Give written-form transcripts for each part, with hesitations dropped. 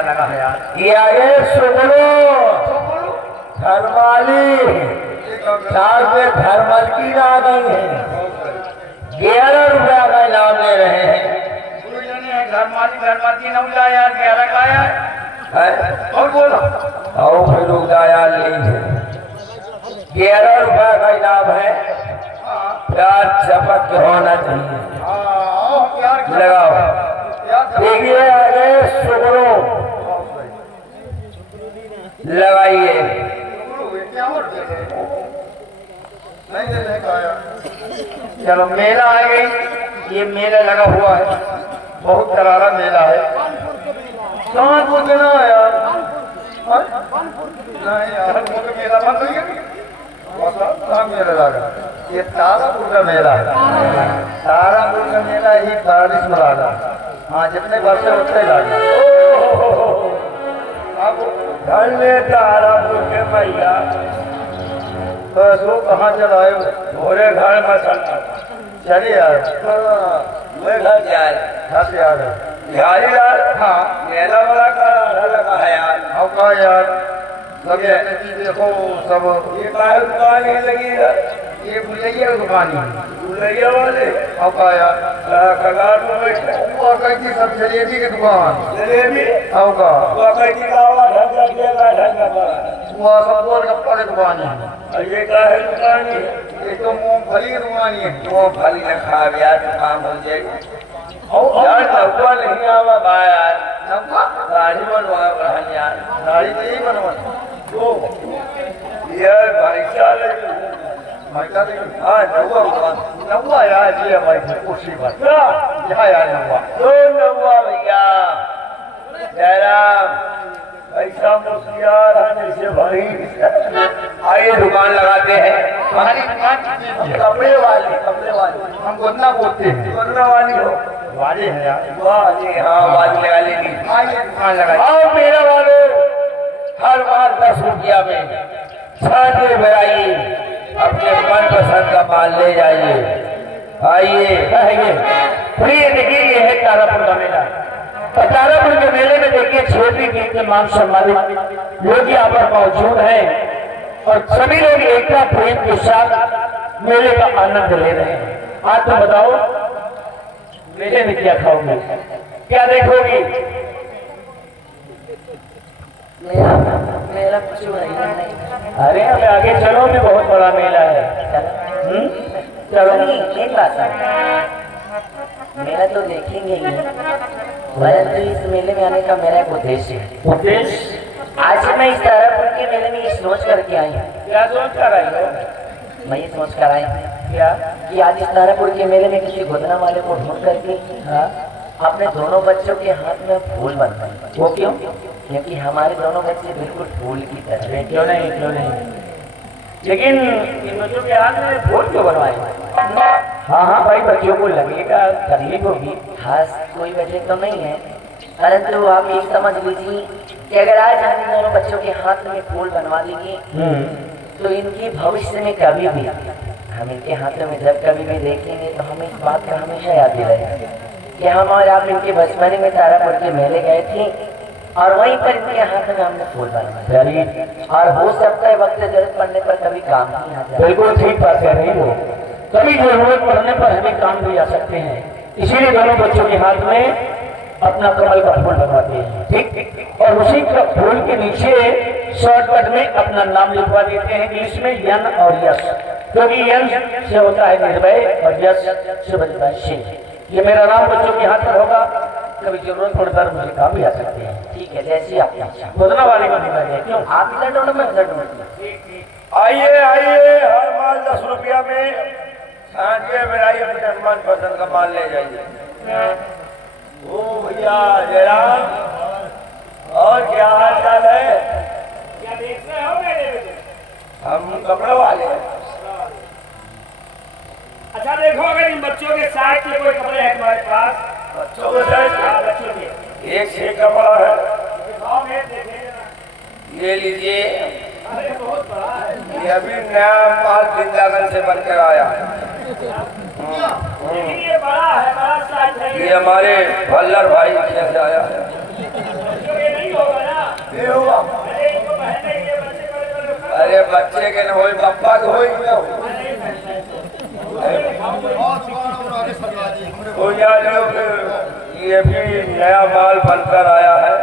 मेला लगा है यार। ये आगे सुगरो धर्माली साल में धर्मल की आ गई है, 11 रुपया का इनाम ले रहे हैं। घरमाली न उला यार 11 का यार और बोलो और फिर उदाया लीजिए, 11 रुपया का इनाम है। प्यार चपक के होना चाहिए। लगाओ, देखिए आगे सुगरो लगाइए। चलो मेला आ गई, ये मेला लगा हुआ है, बहुत करारा मेला है। कहाँ को देना है यार? नहीं यार मुझे मेला बंद हो गया। मेला लगा, ये तारापुर का मेला है। तारापुर का मेला ही 40 में लगा। हाँ जितने वर्ष है उतने लगा। अब घर में तारापुर के मैया तो कहाँ चलाए भोरे घर में चलता चलिए यार। मैं घर जाए हंस यार बिहारी यार। हाँ मेला वाला का लगा है यार। अब का यार सब देखो सब ये बाहर दुकान ही लगी है, ये बुलैया दुकान है बुलैया वाले अब का यार कगार में बैठे वो कहीं सब जलेबी की दुकान जलेबी अब का वो कहीं का हुआ ढंगा देगा ढंगा वो सब गोलगप्पा की दुकान है। और ये का है दुकान है, ये तो मूंगफली की दुकान है। वो फली न खा यार काम हो जाएगी। यार नौका नहीं आवा बा यार, नौका गाड़ी बनवा रहन यार। गाड़ी तो यही बनवा तो यार भाई साहब माइका देखिए। हाँ नौका नौवा यार ये हमारी कुर्सी पर यहाँ यार नौवा तो नौवा भैया जयराम ऐसा मुस्लियार आने से भाई आइए दुकान लगाते हैं। हमारी दुकान कपड़े वाली हम गोदना बोलते हैं। करना वाली हो वाले हैं यार। वाली, हाँ वाली लगा लेंगे। आइए दुकान लगाइए। आओ मेरा वाले हर बार 10 रुपया में छांटे भराइए, अपने मनपसंद का माल ले जाइए। आइए आइए प्रिय देखिए, ये है तारापुर का मेला। और तारापुर के मेले में देखिए छोटी के मान सम्मानित लोग यहाँ पर मौजूद हैं और सभी लोग एकता प्रेम के साथ मेले का आनंद ले रहे हैं। आज तो बताओ मेले में क्या खाओगे, क्या देखोगी? मेरा कुछ नहीं। अरे हमें आगे चलो, भी बहुत बड़ा मेला है। चलो नहीं एक बात है, मेला तो देखेंगे ही, परंतु इस मेले में आने का मेरा एक उद्देश्य है। उद्देश्य आज मैं इस तारापुर के मेले में ये सोच करके आई हूँ। क्या सोच कर आई हो? मैं ये सोच कर आई हूँ क्या? कि आज इस तारापुर के मेले में किसी गोदना वाले को ढूंढ करके अपने दोनों बच्चों के हाथ में फूल बनवाए। वो क्यों? क्योंकि हमारे दोनों बच्चे बिल्कुल फूल की तरह हैं। क्यों नहीं, क्यों नहीं, लेकिन इन बच्चों के हाथ में फूल क्यों बनवाए? हाँ हाँ भाई, बच्चों को लगेगा तकलीफ होगी। खास कोई वजह तो नहीं है, परंतु आप ये समझ लीजिए कि अगर आज हम इन दोनों बच्चों के हाथ में फूल बनवा देंगे तो इनके भविष्य में कभी भी हम इनके हाथों में जब कभी भी देखेंगे तो हमें इस बात का हमेशा याद दिलाएगा कि हम और आप इनके बचपन में तारापुर के मेले गए थे और वहीं पर इनके हाथ में हमने फूल बनवाए। और हो सकता है वक्त जरूरत पड़ने पर कभी काम भी आ जाए। बिल्कुल ठीक बात कह रही हो, कभी जरूरत पड़ने पर हमें काम भी आ सकते हैं। इसीलिए दोनों बच्चों के हाथ में अपना कमल का फूल बनवाते हैं, ठीक। और उसी का फूल के नीचे शॉर्टकट में अपना नाम लिखवा देते हैं इंग्लिश में, यन और यश, क्योंकि यन से होता है निर्भय और यश से बनता है सिंह। ये मेरा नाम बच्चों के हाथ में होगा, कभी जरूरत पड़ता है मुझे काम भी आ सकते हैं। ठीक है, जैसी आपकी इच्छा। गोदना वाले को निकल जाए, क्यों? आप इधर ढूंढो, मैं इधर ढूंढूं। आइए आइए, हर माल 10 रुपया में सांझे मेराई अपने मन पसंद का माल ले जाइए। ओ भैया जयराम, और क्या हाल चाल है? क्या देख रहे हो मेरे में? हम कपड़े वाले हैं। अच्छा देखो, अगर इन बच्चों के साथ के कोई कपड़े हैं तुम्हारे पास? बच्चों के साथ बच्चों के एक से कपड़ा है, दिखाओ, मैं देखे। ये लीजिए। अरे बहुत बड़ा है। ये अभी नया माल वृंदावन से बनकर आया है। लेकिन ये बड़ा है, बड़ा साइज है। ये हमारे भल्लर भाई से आया है। बच्चों के नहीं ये हुआ अरे इनको बहन नहीं है बच्चे बड़े अरे बच्चे के न होई पप्पा के होई न हो जा लो फिर ये भी नया माल बनकर आया है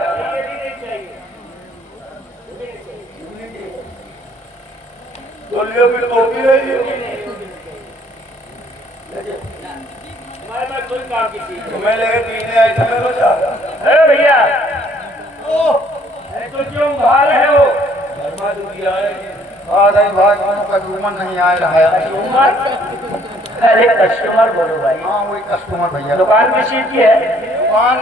गोलियों की तो भी नहीं है हमारे पास कोई काम की चीज तुम्हें लगे पीने आई तुम्हें तो जा अरे भैया अरे तो क्यों बाहर है वो शर्मा दुनिया है हाँ नहीं भाई का जुम्मन नहीं आ रहा है। अरे कस्टमर बोलो भाई। हाँ वही कस्टमर भैया। दुकान किस चीज की है दुकान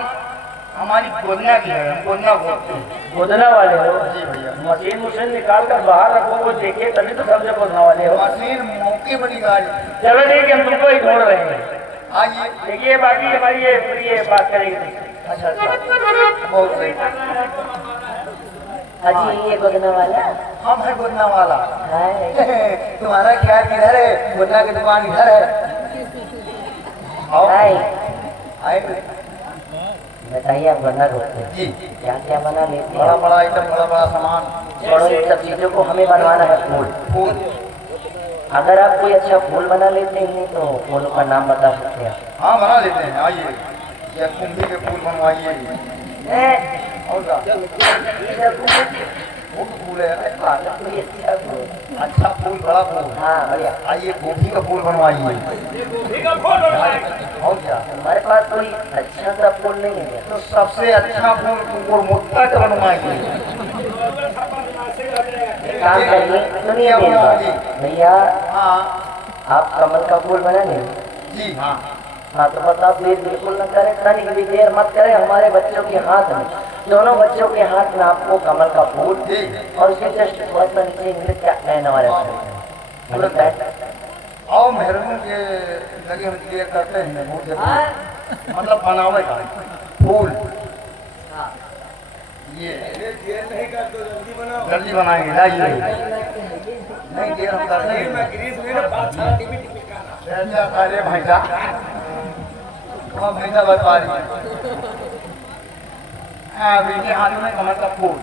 हमारी गोदना की है, हम गोदना बोलते हैं। गोदना वाले हो जी भैया। मशीन मुशीन निकाल कर बाहर रखो वो देखे तभी तो समझे गोदना वाले हो मशीन मौके पर निकाली। चलो ठीक है हम तुमको ही ढूंढ रहे हैं आइए। देखिए बाकी हमारी ये बात करेंगे अच्छा अच्छा बहुत सही। अजी ये गोदना वाला हम है गोदना वाला। हाय तुम्हारा ख्याल किधर है? गोदना की दुकान इधर है। आओ हाय आए। बताइए आप गोदना ढूंढते हैं जी क्या क्या बना लेते बड़ा हैं? बड़ा आइटम, बड़ा बड़ा सामान। छोड़ो इन सब चीजों को, हमें बनवाना है फूल। फूल। अगर आप कोई अच्छा फूल बना लेते हैं तो फूलों का नाम बता सकते हैं हाँ बना लेते हैं। आइए या कुंभी के फूल बनवाइए। और क्या वो फूल है। अच्छा फूल, बड़ा फूल। हाँ बढ़िया। आइए गोभी का फूल बनवाइए। और क्या? हमारे पास कोई अच्छा सा फूल नहीं है क्या? तो सबसे अच्छा फूल और मुद्दा का बनवाइए। एक काम करिए, सुनिए मेरी बात भैया, हाँ आप कमल का फूल बना लें। जी हाँ। हाँ तो बताओ देर बिल्कुल न करें, तनिक भी देर मत करें। हमारे बच्चों के हाथ में, दोनों बच्चों के हाथ में आपको कमल का फूल ठीक है। और उसके जस्ट थोड़ा सा नीचे इंग्लिश क्या कहने वाले और मेहरून के लगे हम क्लियर करते हैं बहुत जल्दी। मतलब बनावे का फूल ये जल्दी बनाएंगे। लाइए नहीं देर हम करते हैं। अरे भैया वहाँ भैया बता रही है। अभी के हाथ में कमल का फूल।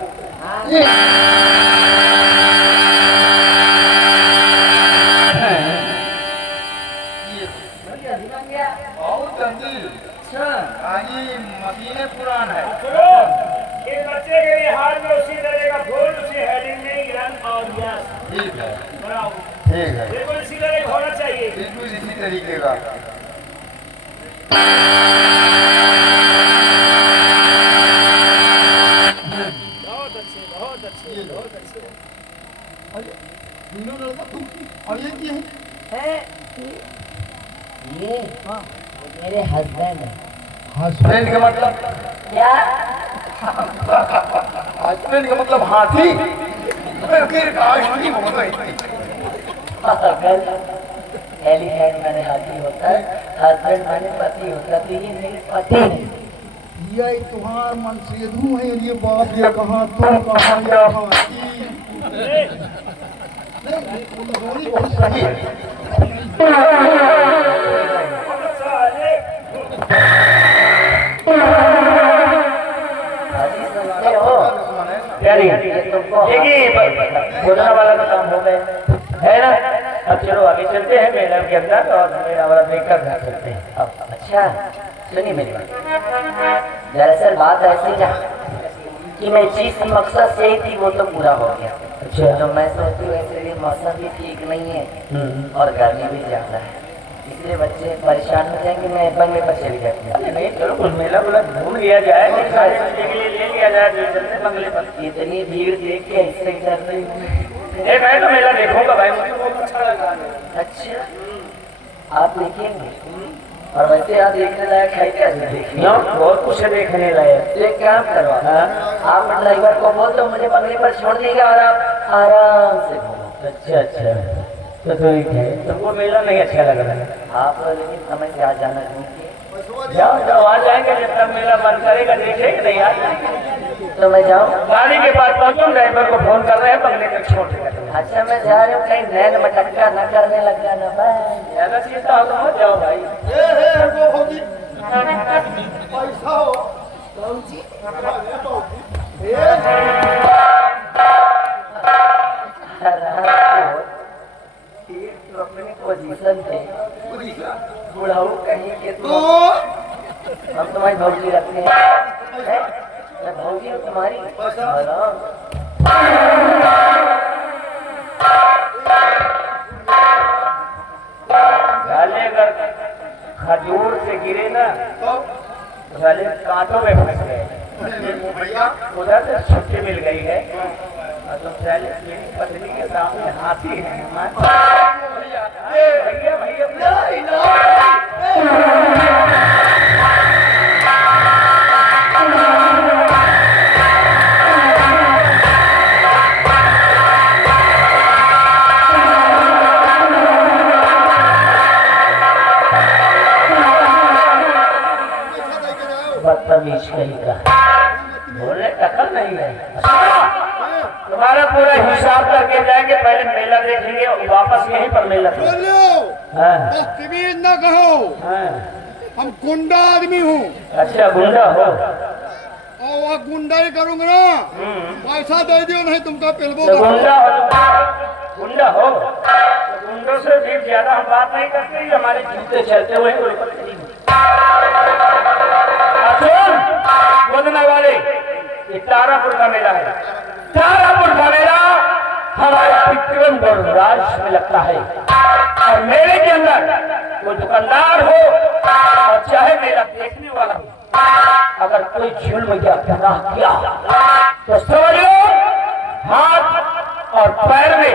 बहुत जल्दी। ये मशीनें पुरान है। इस बच्चे के लिए हाथ में उसी तरह का फूल उसी हेडिंग में रंग और यस ठीक है बनाओ ठीक है बिल्कुल इसी तरह का होना चाहिए बिल्कुल इसी तरीके का। बहुत अच्छे बहुत अच्छे बहुत अच्छे और ये क्या है? ये मेरे हस्बैंड है। हस्बैंड का मतलब? क्या? हस्बैंड का मतलब हाथी? फिर हाथी बोल रही थी। एलिफेंट माने हाथी होता है, हस्बैंड माने पति होता है, तो ये मेरे पति है। ये तुम्हार मन सेधु है ये बात ये कहा तुम कहा या हाथी बहुत सही है। हाथी सुनते हो? प्यारी ये तुमको गोदना वाला का काम हो गया है ना। अब चलो आगे चलते हैं मेला के अंदर और मेरा वाला देखकर घर चलते हैं। अच्छा सुनिए मेरी बात। दरअसल बात ऐसी ना कि मैं जिस मकसद से ही थी वो तो पूरा हो गया। अच्छा तो मैं सोचती हूँ ऐसे लिए मौसम भी ठीक नहीं है और गर्मी भी ज्यादा है, इसलिए बच्चे परेशान हो जाएंगे। मैं बंगले पर चली जाती हूँ। नहीं चलो कुछ मेला वाला घूम लिया जाए, एक सारे बच्चे के लिए ले लिया जाए, जो चलते बंगले पर। इतनी भीड़ देख के इससे डर रही हूँ। मैं तो मेला देखूंगा भाई, मुझे बहुत अच्छा लगा। अच्छा आप देखेंगे? और वैसे आप देखने लायक है क्या? देखिए बहुत कुछ है देखने लायक। एक काम करो, आप ड्राइवर को बोल दो मुझे बंगले पर छोड़ देगा और आप आराम से घूमो। अच्छा अच्छा तो ठीक है, तुमको मेला नहीं अच्छा लग रहा है? आप लेकिन समय से आ जाना चाहिए। जाओ जाओ आ जाएंगे, जब तक मेला बंद करेगा देखेंगे नहीं आ जाएंगे। तो मैं जाऊँ? गाड़ी के पास पहुंचो, ड्राइवर को फोन कर रहे हैं, बंगले तक छोड़ देगा। अच्छा मैं जा रही हूँ, कहीं नैन मटक्का न करने लग जाना। बाय। ज्यादा चिंता हो तो मत जाओ भाई। पैसा हो तो अपने पोजीशन थे बुढ़ाऊ कहीं के तो हम तुम्हारी भौजी रखते हैं मैं भौजी हूँ तुम्हारी साले अगर खजूर से गिरे ना तो साले कांटों में फंस गए। उधर से छुट्टी मिल गई है और तुम साले मेरी पत्नी के सामने हाथी हैं। भैया भैया बदतमीज कहीं का बोलने दखल नहीं है। तुम्हारा पूरा हिसाब करके जाएंगे, पहले मेला देखेंगे और वापस यहीं पर मेला हाँ। बदतमीज न कहो, हाँ। हम गुंडा आदमी हूँ। अच्छा गुंडा हो और वह गुंडा ही करूँगा ना, पैसा दे दियो नहीं तुमका पिलबो। तो गुंडा हो तो गुंडों से फिर ज्यादा हम बात नहीं करते, हमारे जूते चलते हुए बोलने वाले ये तारापुर का मेला है। तारापुर का मेला हमारे विक्रमगढ़ राज्य में लगता है और मेले के अंदर कोई दुकानदार हो और चाहे मेला देखने वाला हो, अगर कोई जुल्म या गुनाह किया तो समझो हाथ और पैर में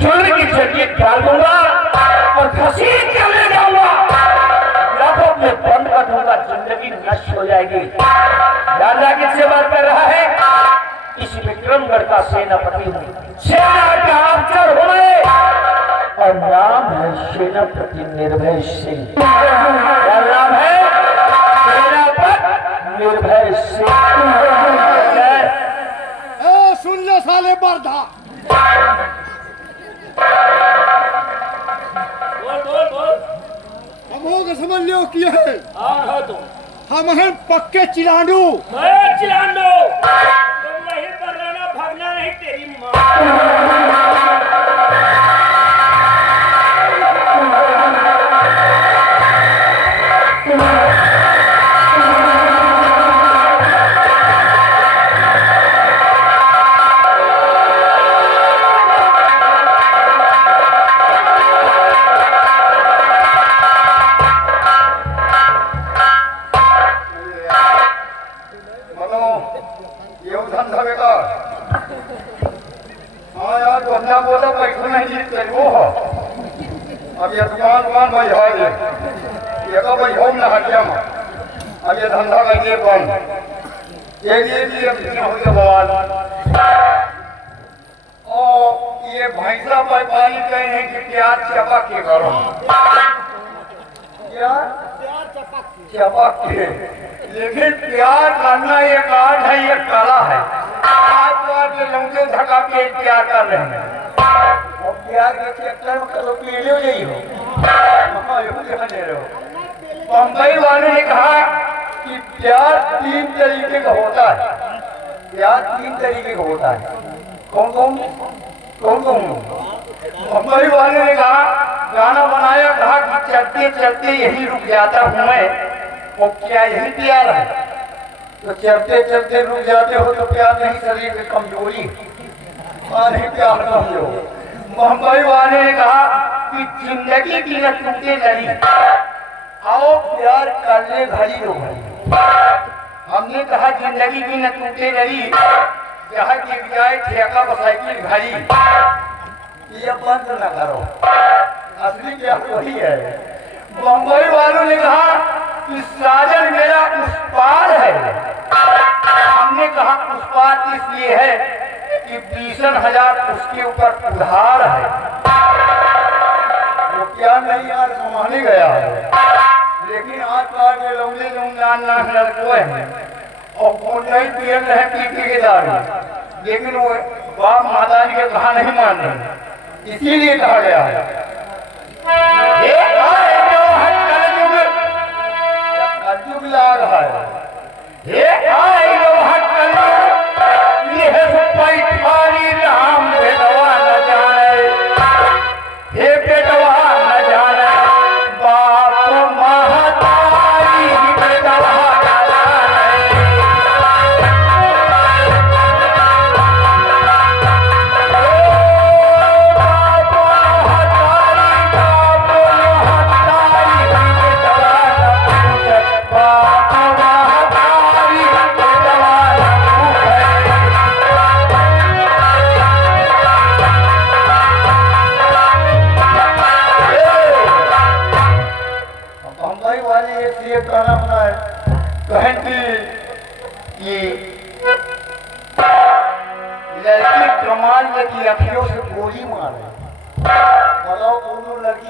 जुल्म की जड़ियां डाल दूंगा और घसीट कर ले जाऊंगा, लाखों में बंद कर दूंगा, जिंदगी नष्ट हो जाएगी। राजा किससे बात कर रहा है? इस विक्रमगढ़ का सेनापति हूँ, सेना का अफसर हूँ मैं और नाम है सेनापति निर्भय सिंह। क्या नाम है? सेनापति निर्भय सिंह। सुन ले साले बरधा, हम हो समझ लियो किए है। हम हैं पक्के चिलांडू। चिलांडो तुम वहीं पर रहना, भागना नहीं तेरी माँ। अब ये दुकान भाई है ये का भाई होम ना हटिया में अब ये धंधा का ये बंद ये अब इतना हो गया बवाल। और ये भैंसा पर पानी कहे हैं कि प्याज चपक के करो, चपक के, लेकिन प्यार करना एक आर्ट है, ये कला है। आज लंबे धका के प्यार कर रहे हैं और प्यार के चक्कर में करो पीले हो जाइए हो। बम्बई वाले ने कहा कि प्यार 3 तरीके का होता है, प्यार 3 तरीके का होता है। कौन कौन? बम्बई वाले ने कहा, गाना बनाया, कहा कि चलते चलते यही रुक जाता हूँ मैं, वो क्या यही प्यार है? तो चलते चलते रुक जाते हो तो प्यार नहीं, शरीर की कमजोरी नहीं, प्यार कमजोर। मुंबई वाले ने कहा कि जिंदगी की न टूटे लड़ी, आओ प्यार कर ले घड़ी रो घड़ी। हमने कहा जिंदगी की न टूटे लड़ी, जहाँ गिर जाए ठेका साइकिल घड़ी, ये बंद न करो, असली प्यार वही है। मुंबई वालों ने कहा कि साजन मेरा उस पार है, हमने कहा उस पार इसलिए है कि 20,000 उसके ऊपर उधार है। वो क्या नहीं यार कमाने गया है, लेकिन आज बार में लौंडे नान लड़कों हैं और वो नहीं पियल रहे पीपी के दारू, लेकिन वो बाप माता जी के कहा नहीं मान रहे, इसीलिए कहा गया है कलयुग लाग है।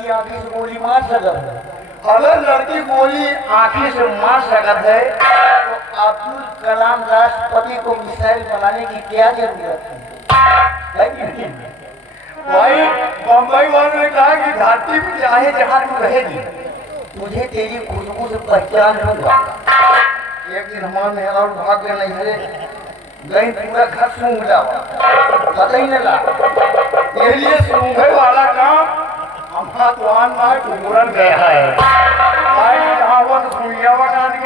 लड़की आंखी से गोली मार सकत है। अगर लड़की गोली आंखी से मार सकत है तो अब्दुल कलाम राष्ट्रपति को मिसाइल बनाने की क्या जरूरत है कि नहीं? भाई बम्बई वालों ने कहा कि धरती में चाहे जहां तू रहेगी मुझे तेरी खुशबू से पहचान लूंगा। एक दिन हमारे मेहरा भाग गए नहीं है गई पूरा घर सूंघ जाओ पता ही नहीं लगा। ये लिए सूंघे वाला काम हमारा तो आन तुरंत गया है। भाई जहाँ वो तो सुइया बना दी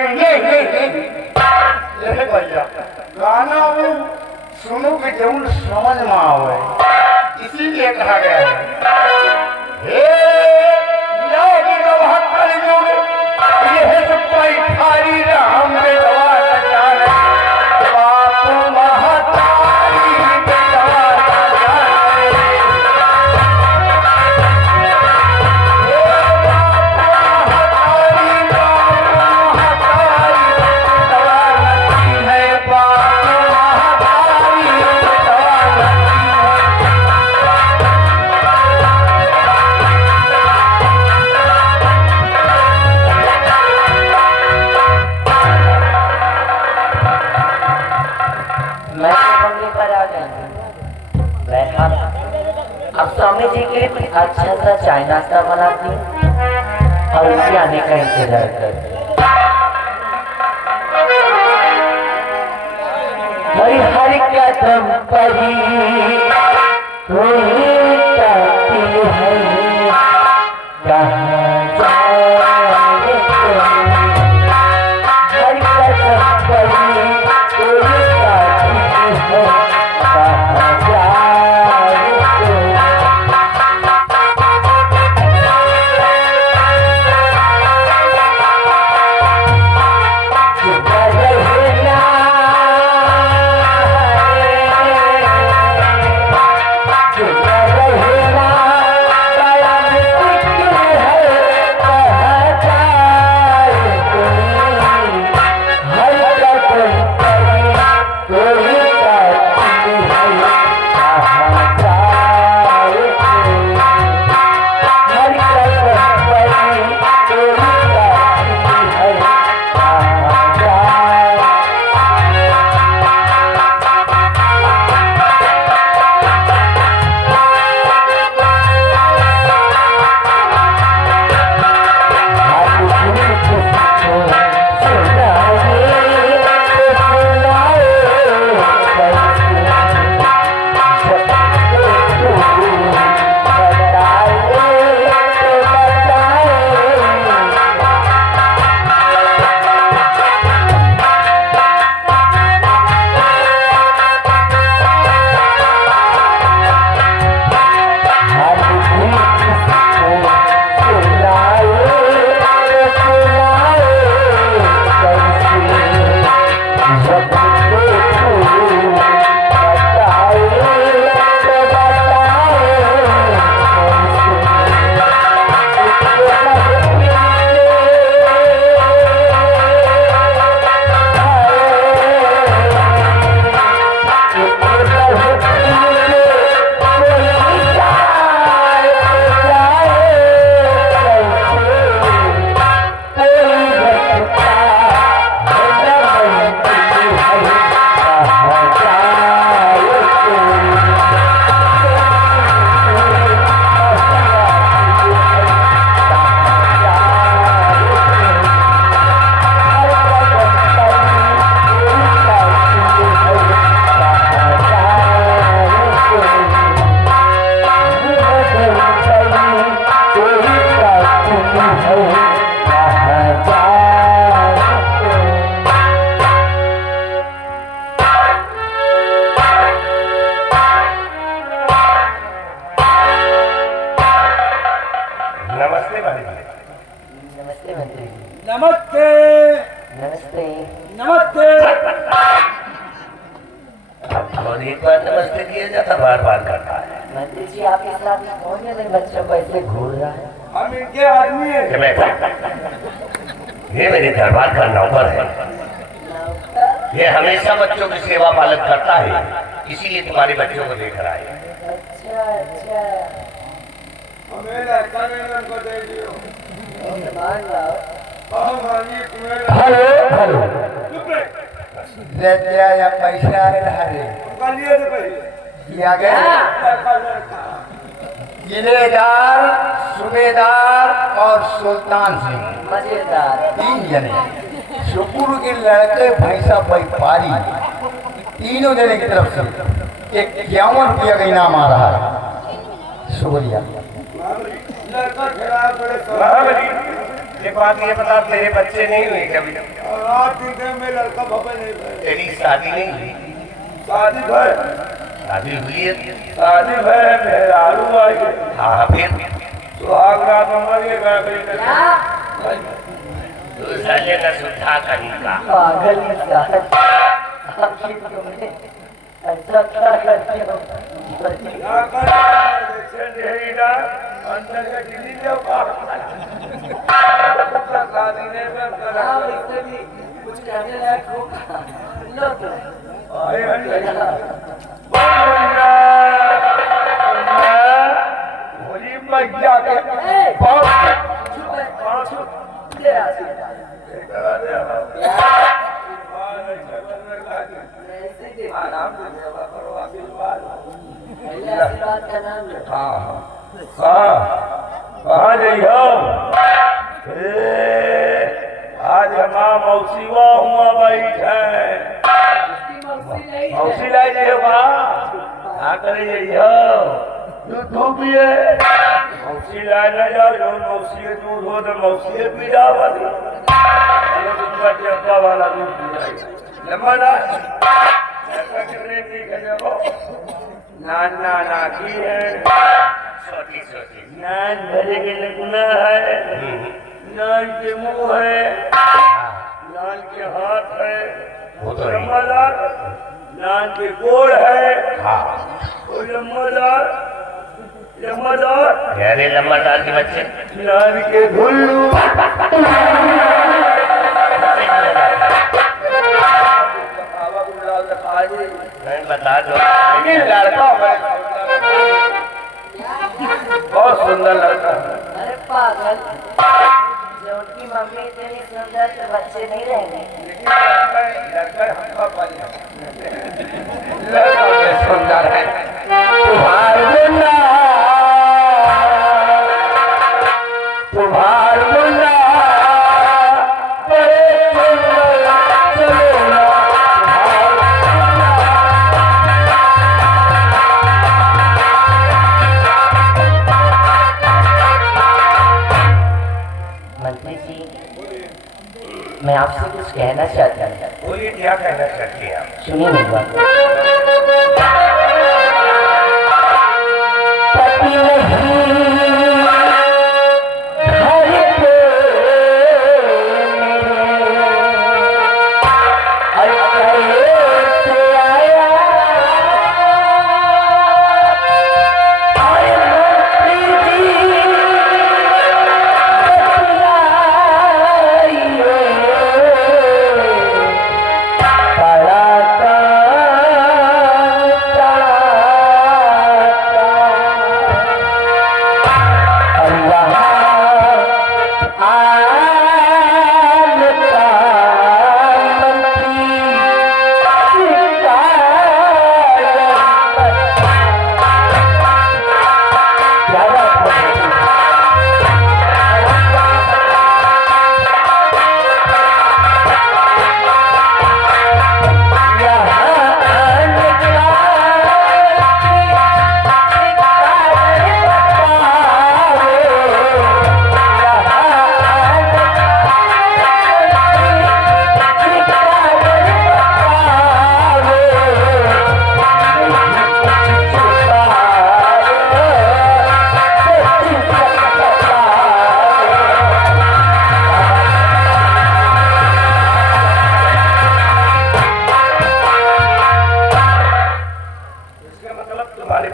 ये भैया गाना वो सुनो कि जरूर समझ में आवे इसीलिए कहा गया है यह सब कोई थारी राम में दवा बापू महातारी में दवा अब स्वामी जी के लिए कुछ अच्छा सा चाय नाश्ता बनाती हूँ और उनके आने का इंतजार करती हूँ। हरि हरि कदम परी कोई कहती है कहाँ जाए हरि कदम परी कोई कहती है कहाँ जाए नमस्ते नमस्ते नमस्ते और एक बार नमस्ते किया जाता बार बार करता है। मंत्री जी आपके साथ कौन है मेरे बच्चों को ऐसे घूर रहा है? हम इनके आदमी है। ये मेरे दरबार का नौकर है। ये हमेशा बच्चों की सेवा पालन करता है, इसीलिए तुम्हारे बच्चों को देख रहा है। अच्छा अच्छा हमें लड़का ने उनको दे दियो। हेलो हेलो लेते आया पैसा रे लिए थे पहले किया गया जिलेदार सूबेदार और सुल्तान सिंह मजेदार 3 जने शुक्र के लड़के भैंसा व्यापारी तीनों जने की तरफ से 51 रुपया का इनाम आ रहा है। शुक्रिया। लड़का खराब बड़े महाबली एक बात ये बता, तेरे बच्चे नहीं हुए कभी? रात दिन में लड़का भपे नहीं हुए। तेरी शादी नहीं हुई? शादी भर शादी हुई है? शादी भर है, मेहरारू आई है। हाँ फिर सुहाग रात में मर गए गाड़ी तो साले का सुधा तरीका। पागल इंसान आखिर तुमने ऐसा क्या करते हो? अंदर का दिल्ली जब शादी ने हाँ, वैसे भी कुछ कहने लायक हो लो तो। होली मैया के चुप है, चुप। ले आ, ऐसे ही दे। पहले आशीर्वाद का नाम लो। कहाँ जाइयो? आज हमारा मौसी हुआ बैठे मौसी लाई जाइयो बा हाँ करे जाइयो दूध पिए मौसी लाई न जाओ जो मौसी के दूध हो तो मौसी के पी जाओ वाली चप्पा वाला दूध पी जाएगा लंबा ना करने की नाना नाकी है छोटी छोटी नान भरे के लगना है, नान के मुंह है, नान के हाथ है, वो तो है। लम्बादार नान के गोड़ है, हाँ और लम्बादार लम्बादार गहरे लंबादार के बच्चे नान के घुल्लू नहीं बता दो। लड़का बहुत सुंदर लड़का है। अरे पागल, जो उनकी मम्मी इतनी सुंदर तो बच्चे नहीं रहेंगे। लड़का सुंदर है तुम्हार मुन्ना मंत्री जी, मैं आपसे कुछ कहना चाहता हूँ। बोलिए क्या कहना चाहती हैं आप? सुनिए मेरी बात।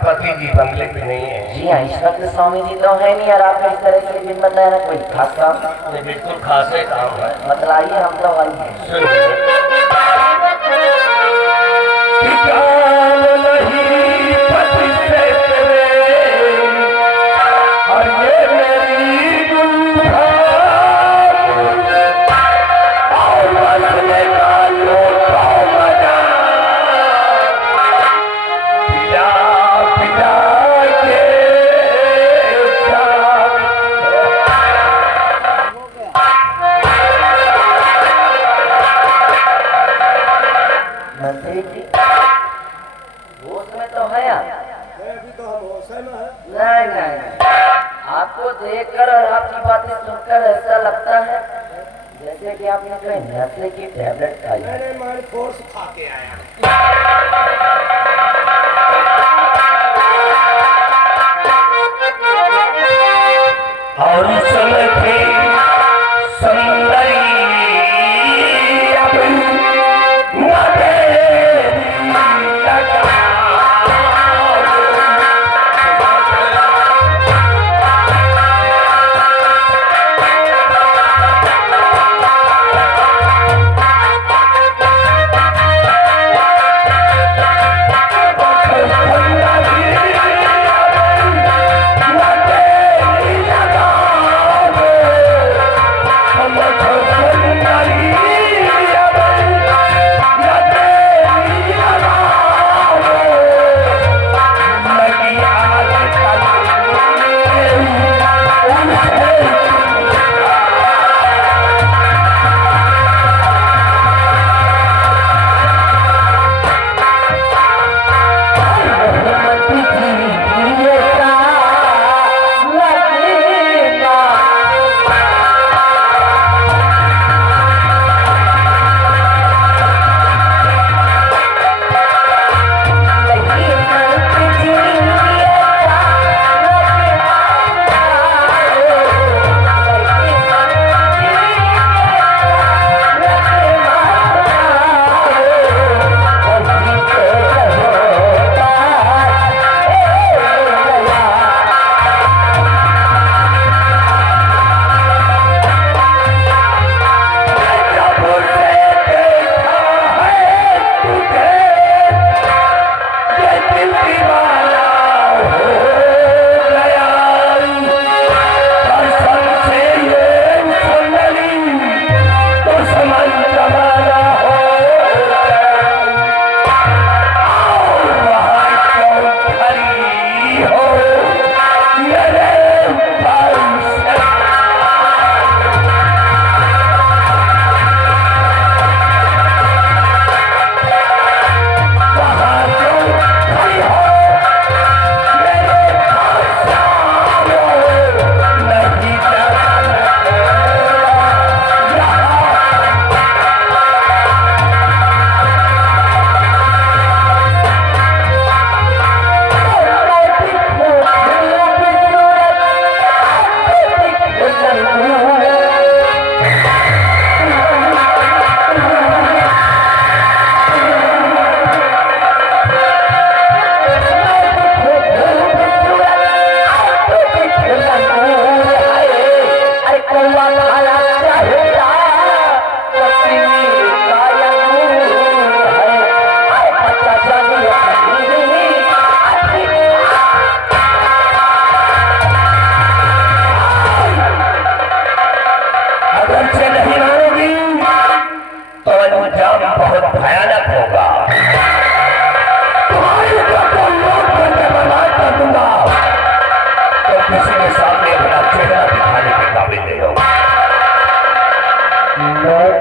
पति जी बंगले पे नहीं है? जी हाँ, इस वक्त स्वामी जी तो है नहीं और आपने इस तरह से दिन बताया ना कोई खास काम। ये बिल्कुल खासे काम है। बतलाइए, हम तो आई हैं। पति से तेरे मंत्री जी होश में तो है आप? नहीं नहीं, आपको देखकर और आपकी बातें सुनकर ऐसा लगता है जैसे कि आपने कोई नशे की टैबलेट खाई है। और समय थे सुंदरी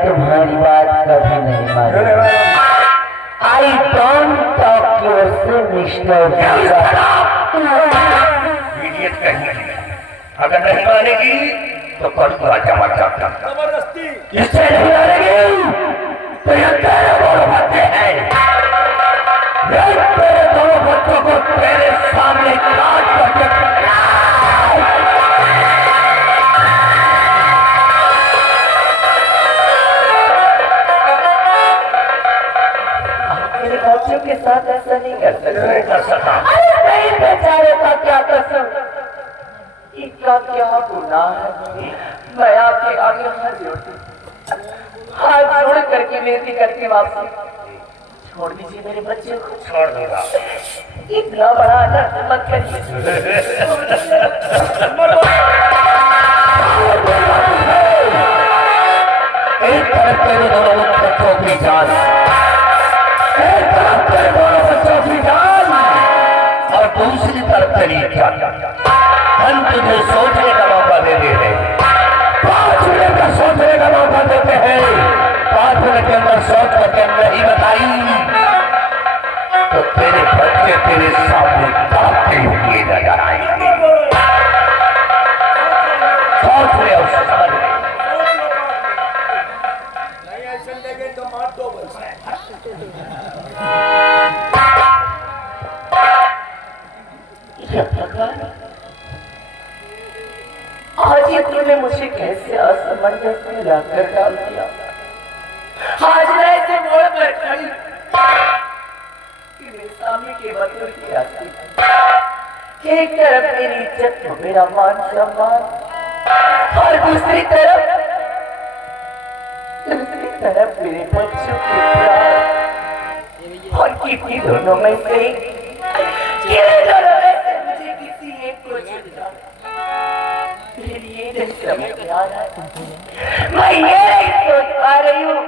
तुम्हारी बात कभी नहीं मानी। I don't talk your mister. Idiot कहीं अगर नहीं मानेगी तो करूंगा जबरदस्ती। किससे नहीं मानेगी तो ये तेरे दोनों बच्चे हैं, तेरे दोनों बच्चों को तेरे सामने काट करके बच्चों के साथ ऐसा नहीं कर सकता। अरे नहीं बेचारे का क्या कसम, इनका क्या गुनाह है। मैं आपके आगे हाथ जोड़ करके विनती करके वापसी छोड़ दीजिए मेरे बच्चे को। छोड़ दूंगा। इतना बड़ा अनर्थ मत करिए। तरफ तेरे दोनों बच्चों की जान, एक तरफ तेरे दोनों बच्चों की जान और दूसरी तरफ तेरी जान। हम तुझे सोचने का मौका देते हैं, 5 मिनट का सोचने का मौका देते हैं। 5 मिनट के अंदर सोच करके नहीं बताई तो तेरे बच्चे तेरे सामने कांपते हुए नजर आएंगे। सोच ले और समझ ले। आज ये तूने मुझे कैसे असमंजस में लाकर डाल दिया। आज मैं ऐसे मोड़ पर खड़ी कि मेरे सामने के बच्चों की आती, एक तरफ मेरी इज्जत, मेरा मान सम्मान, और दूसरी तरफ मेरे बच्चों के प्यार। और किसी दोनों में से मुझे किसी एक को चुनना। मेरी ये नहीं समझ में आ रहा है। मैं ये नहीं सोच पा रही हूँ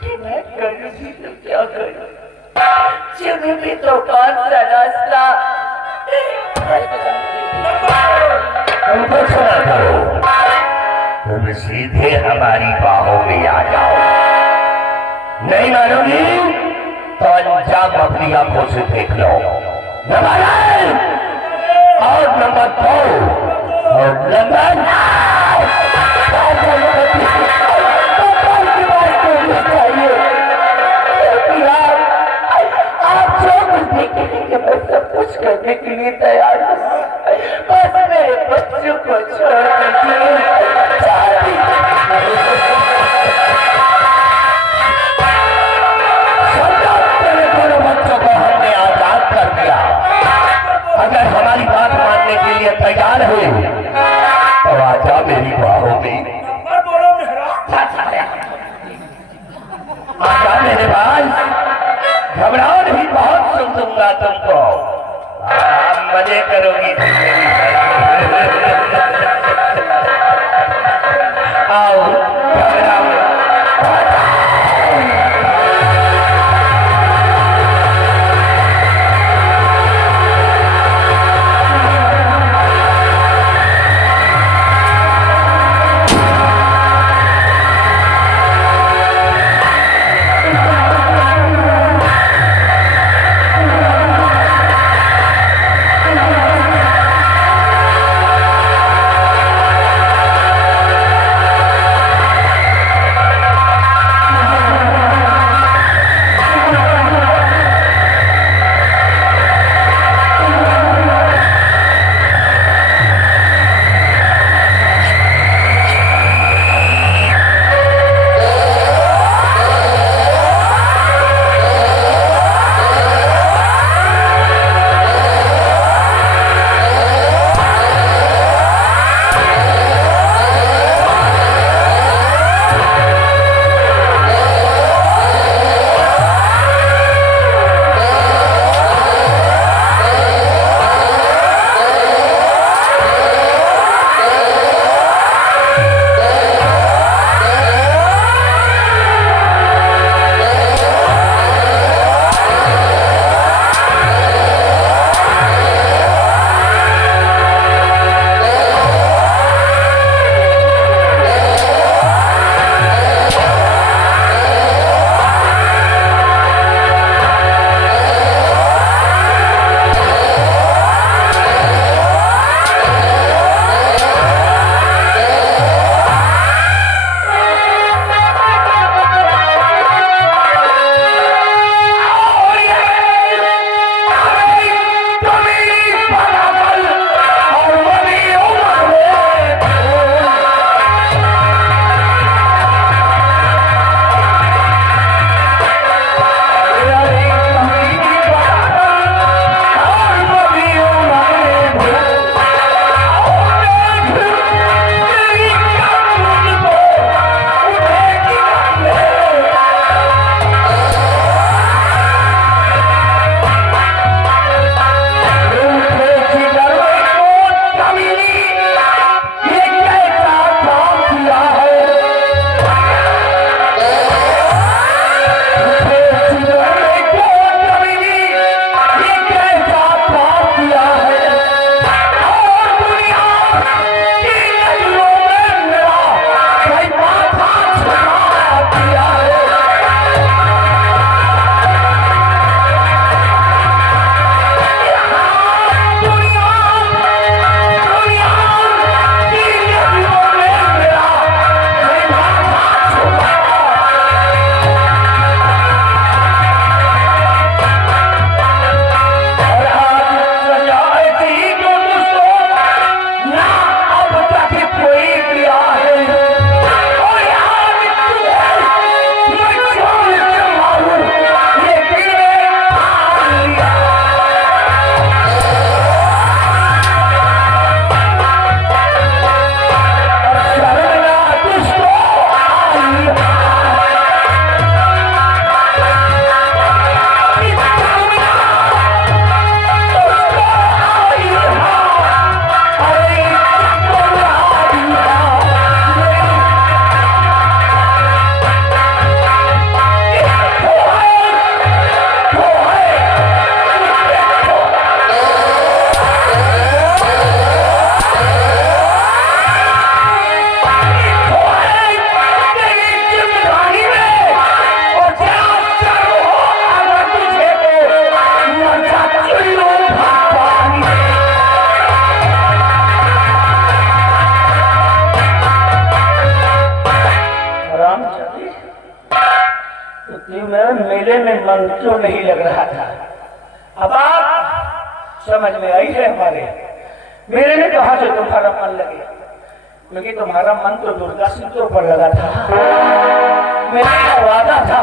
कि मैं करूँगी तो क्या करूँ। चुनूंगी तो कौन सा रास्ता। तुमको सुना करो, तुम सीधे हमारी बाहों में आ जाओ। नहीं मानोगी तो अंजाम अपनी आंखों से देख लो। नंबर 1 और नंबर 2 और नंबर आप जो कुछ देखेंगे कि मैं सब कुछ करने के लिए तैयार हूँ। बस मेरे बच्चों को छोड़ दीजिए। बच्चों को हमने आजाद कर दिया। अगर हमारी बात मानने के लिए तैयार हो तो आजा मेरी बाहों में। आजा मेरे भाई, घबराओ नहीं, बहुत सुन दूंगा तुमको। आप मजे करोगी। आओ घबराओ। कि मैं मेले में मन क्यों नहीं लग रहा था। अब आप समझ में आई है हमारे मेले में कहा से तुम्हारा मन लगे, क्योंकि तुम्हारा मन तो दुर्गा सिंह पर लगा था। मेरा वादा था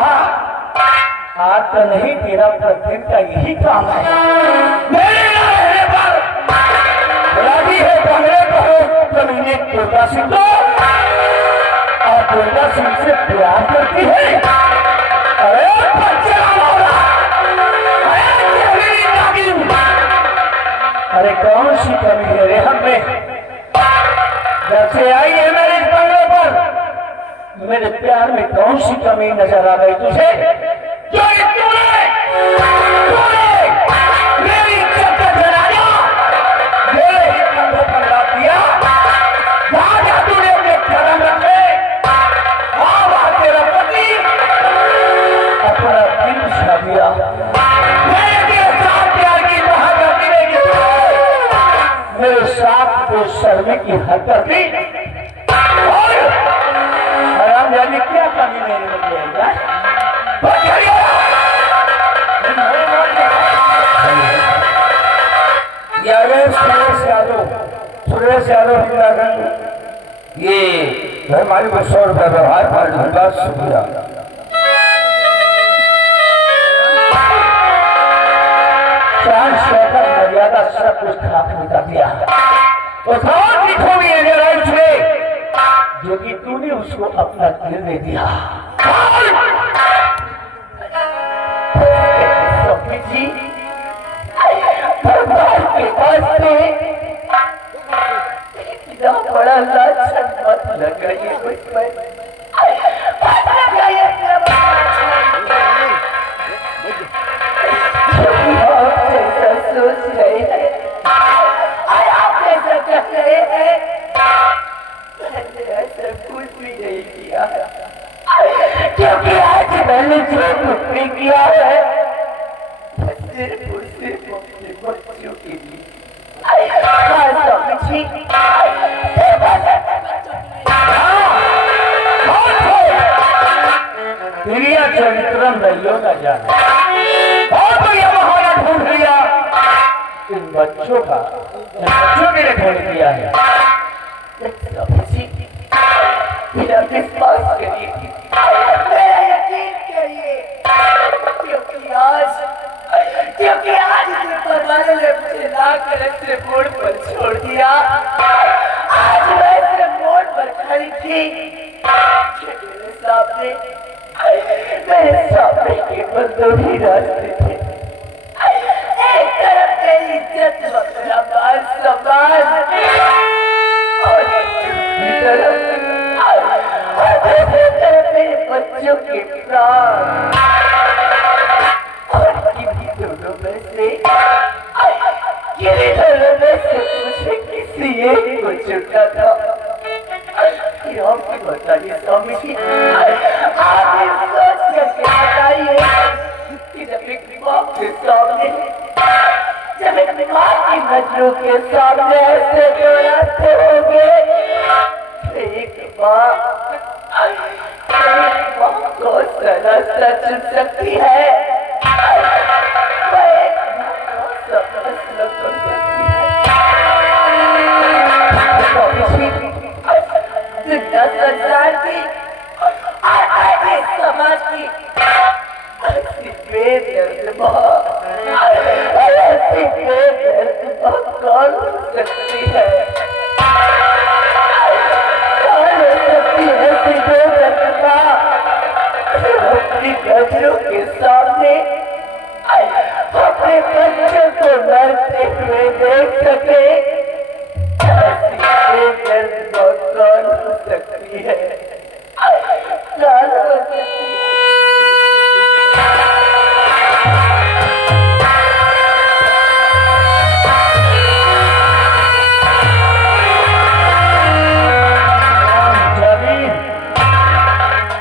आज तो नहीं, तेरा प्रतिदिन का यही काम है। मेरे ना रहने पर राजी है पहले कहो कमीने दुर्गा सिंह को, और दुर्गा सिंह से प्यार करती है। अरे बच्चा मौला, अरे कौन सी कमी है रे हम में? जब से आई है मेरे इस बंगले पर, मेरे प्यार में कौन सी कमी नजर आ गई तुझे? जो तूने मेरी इज्जत का जनाजा मेरे ही कंधों पर लाद दिया। वहां तूने अपने कदम रखे, वहां तेरा पति अपना दिल बिछा दिया। मैंने तेरे साथ प्यार की महागति नहीं की, मेरे साथ तो शर्मे की हरकत की। आराम जाने क्या कमी मेरे में है? सुरेश यादव ये हमारी को 100 रुपया व्यवहार पर धन्यवाद शुक्रिया। मर्यादा सब कुछ खराब कर दिया। तो खूबी है जो कि तूने उसको अपना दिल दे दिया। बड़ा मत लग रही है कुछ सोच रहे हैं, आप कैसा कर रहे हैं? ऐसा कुछ भी नहीं किया है, क्योंकि आज मैंने जो कुछ किया है सिर्फ और सिर्फ अपने बच्चों के लिए। चरित्रम रहियो न जाने, बहुत बढ़िया बहाना ढूंढ लिया इन बच्चों का, बच्चों के लिए ढूंढ किया है। मेरा विश्वास करिए, मेरा यकीन करिए, क्योंकि आज परवाने ने मुझे ला कर ऐसे मोड़ पर छोड़ दिया। आज मैं ऐसे मोड़ पर खड़ी थी, मेरे सामने केवल 2 ही रास्ते थे। एक तरफ मेरी इज्जत वगैरह बाल समाज, और दूसरी तरफ मेरे बच्चों के प्राण। और किन्हीं दोनों में से मुझे किसी एक को चुनना था। आपकी बताइए स्वामी जी, आप सोच करके बताइए कि जब एक बाप के सामने, जब एक माँ की नजरों के सामने ऐसे 2 रास्ते होंगे, एक माँ को रास्ता चुन सकती है, संसार की समाज की ऐसी बेदर्द कौन हो सकती है? ऐसी बेदर्द अपनी नजरों के सामने अपने बच्चों को मरते हुए देख सके, ऐसी बेदर्द कौन हो सकती है? कौन हो सकती है?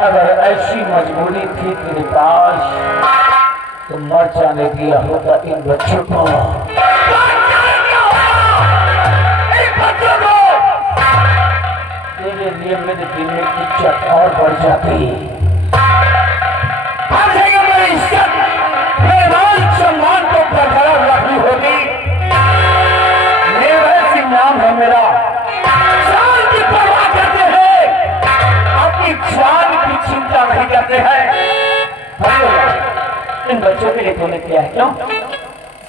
अगर ऐसी मजबूरी थी तेरे पास तो मर जाने दिया होता इन बच्चों को। तेरे लिए मेरे दिल में इज्जत और बढ़ जाती। नाम है मेरा, जान की परवाह करते हैं, अपनी जान की चिंता नहीं करते हैं। इन बच्चों के लिए तूने किया है क्यों?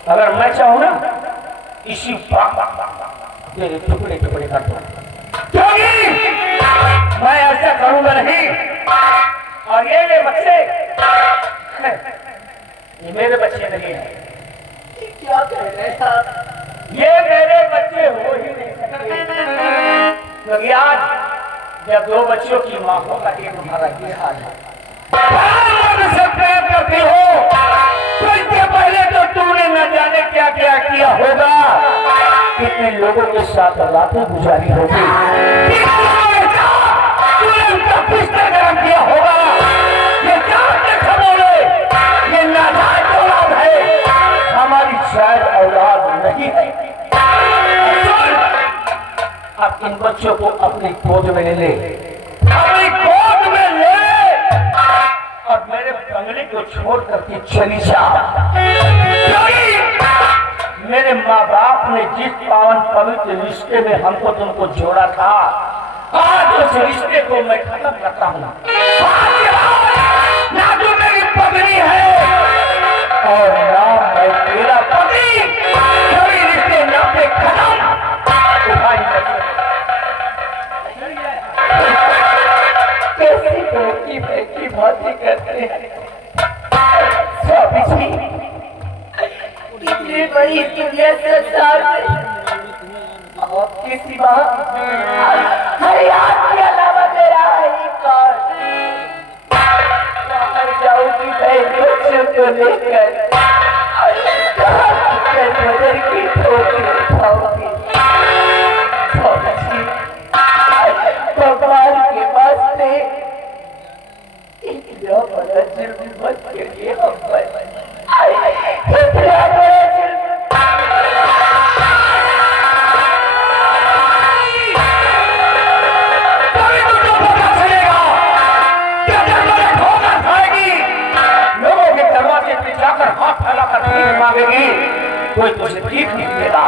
अगर मैं चाहूं ना इसी तेरे टुकड़े टुकड़े कर दूं, क्योंकि मैं ऐसा करूंगा नहीं। और ये बच्चे ये मेरे बच्चे नहीं है। क्या कह रहे हैं आप? ये मेरे बच्चे हो ही नहीं सकते, क्योंकि आज जब दो बच्चों की माँ होगा कि तुम्हारा ये हाल है, से प्रेम करती हो तो इससे पहले तो तूने न जाने क्या क्या किया होगा, कितने लोगों के साथ रातें गुजारी होगी, तूने उनका बिस्तर गरम किया होगा। ये जान के खबोले, ये नाजायज औलाद है, हमारी शायद औलाद नहीं है। अब इन बच्चों को अपनी गोद में ले ले, अपनी गोद में ले और मेरे बंगले को छोड़ करके चली जा। मेरे माँ बाप ने जिस पावन पवित्र रिश्ते में हमको तुमको जोड़ा था, आज उस रिश्ते को मैं खत्म करता हूँ। ना जो मेरी पत्नी है और ना मैं तेरा पति, कोई रिश्ते ना पे खत्म। कैसी बेटी बेटी बातें करते हैं स्वामी जी, इतनी बड़ी दुनिया संसार में आपके सिवा हरियाणा के अलावा मेरा है ही कौन? बाहर जाऊंगी मैं बच्चों को लेकर, बदल की ठोकर उठाऊंगी। भगवान के वास्ते इतना बड़ा जुर्म मत करिए हम पर, इतना बड़ा जुर्म। लोगों के दरवाजे पे जाकर हाथ फैलाकर भीख मांगेगी, कोई तुझे भीख नहीं देगा।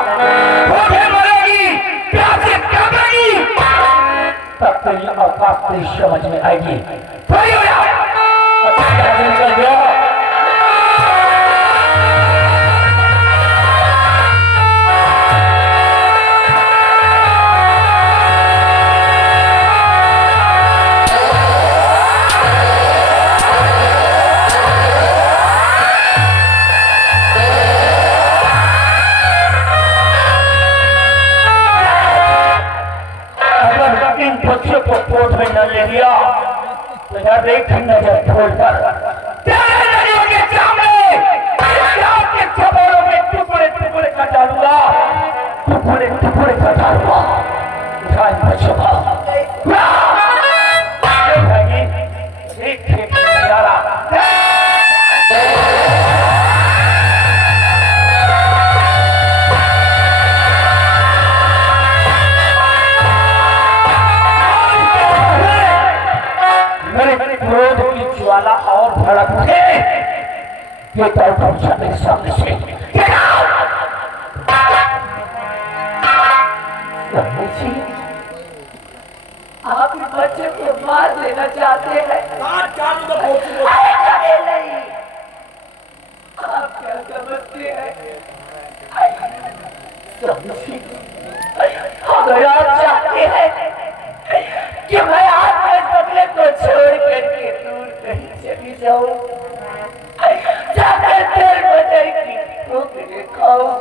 भूखे मरेगी, प्यासे कांपेगी, तब तेरी औकात तेरी समझ में आएगी। निकल गया। इन बच्चों को कोर्ट में न ले लिया तो यार देख नजर खोल कर तेरे नजरों के सामने के खबरों में टुकड़े टुकड़े कर डालूंगा, टुकड़े टुकड़े कर डालूंगा। उठा इन बच्चों को, एक नजारा क्रोध की ज्वाला और भड़क उठे। ये दौड़ पहुंचा मेरे सामने से। आप इस बच्चे को मार देना चाहते हैं? नहीं, आप क्या समझते हैं? अगर आप चाहते हैं कि मैं आपके बदले को छोड़ करके दूर कहीं चली जाऊं, जाकर तेल बदल की ठोकरें खाऊं,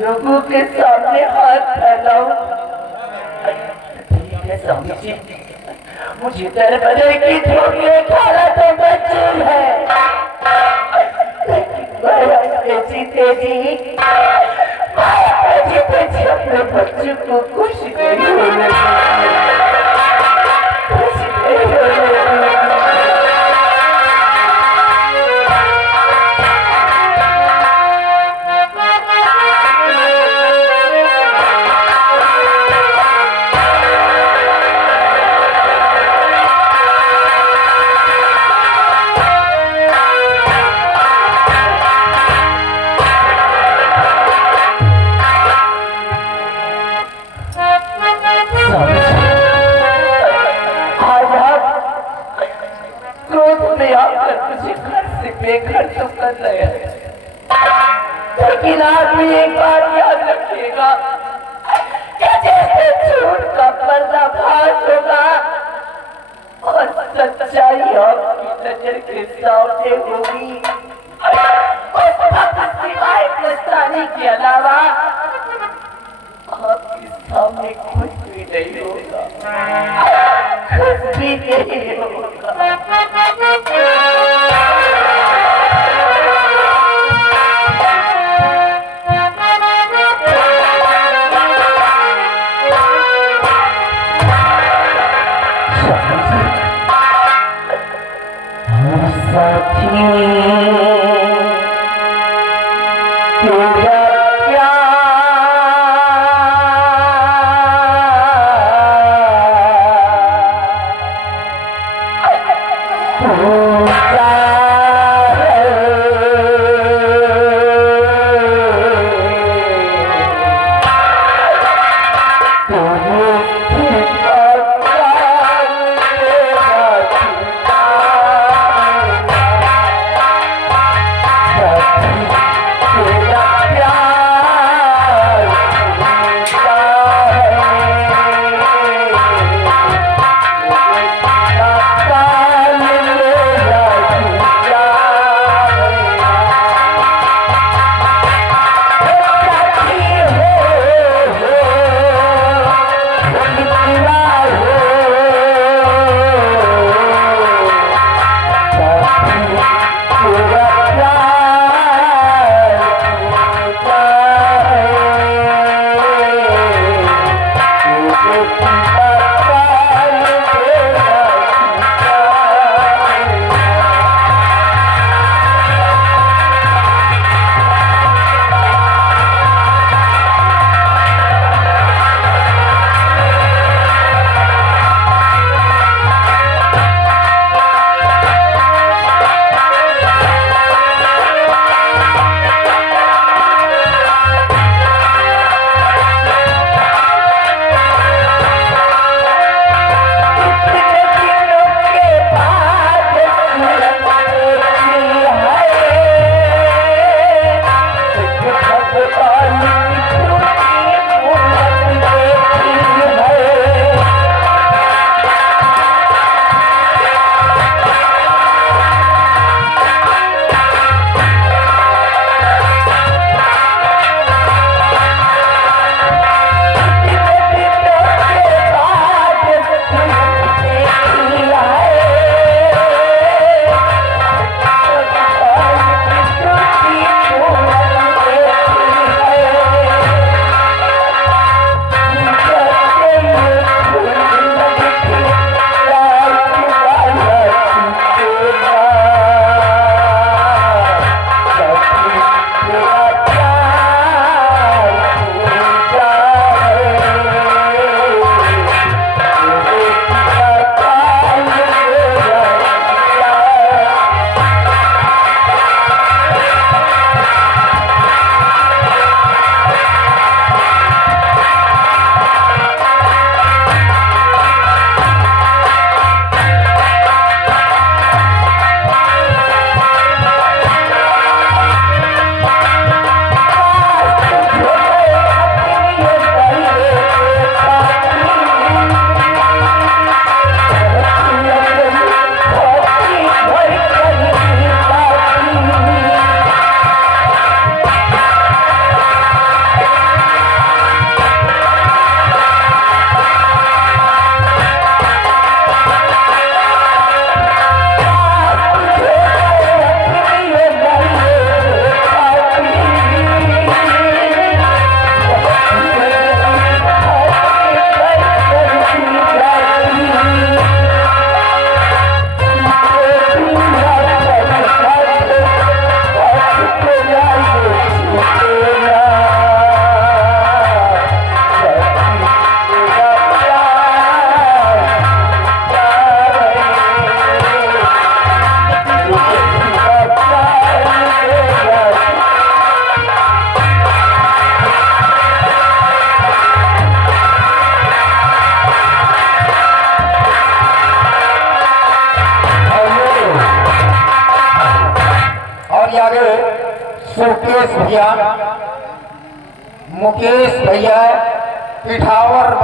लोगों के सामने हाथ फैलाऊं, ठीक है स्वामी जी, मुझे तेल बदल की ठोकरें खाना तो मंजूर है, लेकिन मैं अपने जीते जी अपने बच्चों को खुश नहीं होने आज आप क्रोध में आकर मुझे घर से बेघर तो कर रहे हैं, लेकिन आज भी एक बात याद रखिएगा कि जैसे झूठ का पर्दाफाश होगा और सच्चाई आपकी नजर के सामने होगी, उस वक्त सिवाय पछताने के अलावा आपके सामने कुछ भी नहीं होगा, कुछ भी नहीं होगा। साथी तेरा प्यार के आगे सुकेश भैया, मुकेश भैया, पिठावर